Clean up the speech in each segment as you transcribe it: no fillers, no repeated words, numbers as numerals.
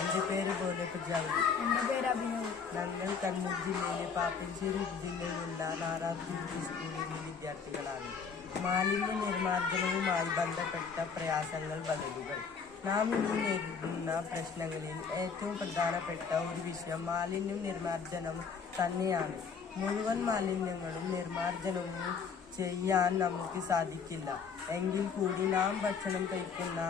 എൻ്റെ പേര് പോലെ പജാവതി. എൻ്റെ പേര് അഭിനവ്. ഞങ്ങൾ കണ്ണൂർ ജില്ലയിലെ പാപ്പഞ്ചേരി ജില്ലയിലുള്ള നാറാപ്പൂർ സ്കൂളിലെ വിദ്യാർത്ഥികളാണ്. മാലിന്യ നിർമ്മാർജ്ജനവുമായി ബന്ധപ്പെട്ട പ്രയാസങ്ങൾ ബദലുകൾ. നാം ഇന്ന് നേരിടുന്ന പ്രശ്നങ്ങളിൽ ഏറ്റവും പ്രധാനപ്പെട്ട ഒരു വിഷയം മാലിന്യ നിർമ്മാർജ്ജനം തന്നെയാണ്. മുഴുവൻ മാലിന്യങ്ങളും നിർമ്മാർജ്ജനവും ചെയ്യാൻ നമുക്ക് സാധിക്കില്ല. എങ്കിൽ കൂടി നാം ഭക്ഷണം കഴിക്കുന്ന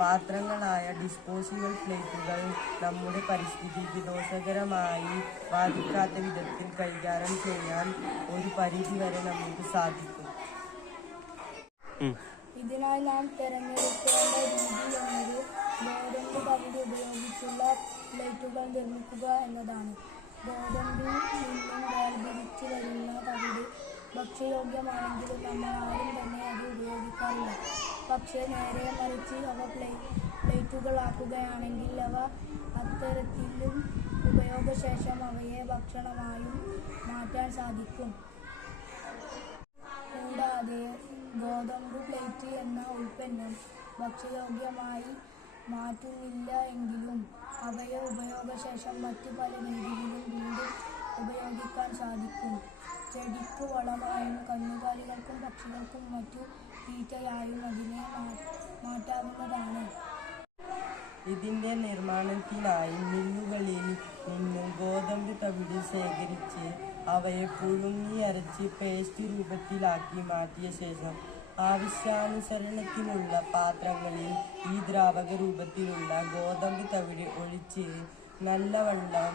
പാത്രങ്ങളായ ഡിസ്പോസിബിൾ പ്ലേറ്റുകൾ നമ്മുടെ പരിസ്ഥിതിക്ക് ദോഷകരമായി ബാധിക്കാത്ത വിധത്തിൽ കൈകാര്യം ചെയ്യാൻ ഒരു പരിധിവരെ നമുക്ക് സാധിക്കും. ഇതിനായി നാം തിരഞ്ഞെടുക്കേണ്ട രീതി എന്നത് ഗോതമ്പ് തവിട് ഉപയോഗിച്ചുള്ള പ്ലേറ്റുകൾ നിർമ്മിക്കുക എന്നതാണ്. ഗോതമ്പിൽ നിന്നും വേർതിരിച്ചു വരുന്ന തവിട് ഭക്ഷ്യയോഗ്യമാണെങ്കിലും നമ്മൾ ആരും തന്നെ അത് ഉപയോഗിക്കാറില്ല. പക്ഷേ നേരെ മറിച്ച് അവ പ്ലേറ്റുകളാക്കുകയാണെങ്കിൽ അവ അത്തരത്തിലും ഉപയോഗശേഷം അവയെ ഭക്ഷണമായും മാറ്റാൻ സാധിക്കും. കൂടാതെ ഗോതമ്പ് പ്ലേറ്റ് എന്ന ഉൽപ്പന്നം ഭക്ഷ്യയോഗ്യമായി മാറ്റുന്നില്ല എങ്കിലും അവയെ ഉപയോഗശേഷം മറ്റു പല രീതിയിലും വീണ്ടും ഉപയോഗിക്കാൻ സാധിക്കും. ചെടിക്ക് വളമായും കന്നുകാലികൾക്കും പക്ഷികൾക്കും മറ്റു തീറ്റയായും അതിനെ മാറ്റാവുന്നതാണ്. ഇതിൻ്റെ നിർമ്മാണത്തിനായി മില്ലുകളിൽ നിന്നും ഗോതമ്പ് തവിട് ശേഖരിച്ച് അവയെ പുഴുങ്ങി അരച്ച് പേസ്റ്റ് രൂപത്തിലാക്കി മാറ്റിയ ശേഷം ആവശ്യാനുസരണത്തിനുള്ള പാത്രങ്ങളിൽ ഈ ദ്രാവക രൂപത്തിലുള്ള ഗോതമ്പ് തവിട് ഒഴിച്ച് നല്ലവണ്ണം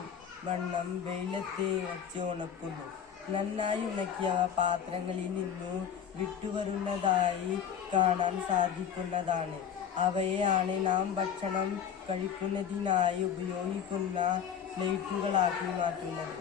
വെയിലത്ത് വച്ച് ഉണക്കുന്നു. നന്നായി ഉണക്കിയ പാത്രങ്ങളിൽ നിന്നു വിട്ടുവരുന്നതായി കാണാൻ സാധിക്കുന്നതാണ്. അവയെയാണ് നാം ഭക്ഷണം കഴിക്കുന്നതിനായി ഉപയോഗിക്കുന്ന പ്ലേറ്റുകളാക്കി മാറ്റുന്നത്.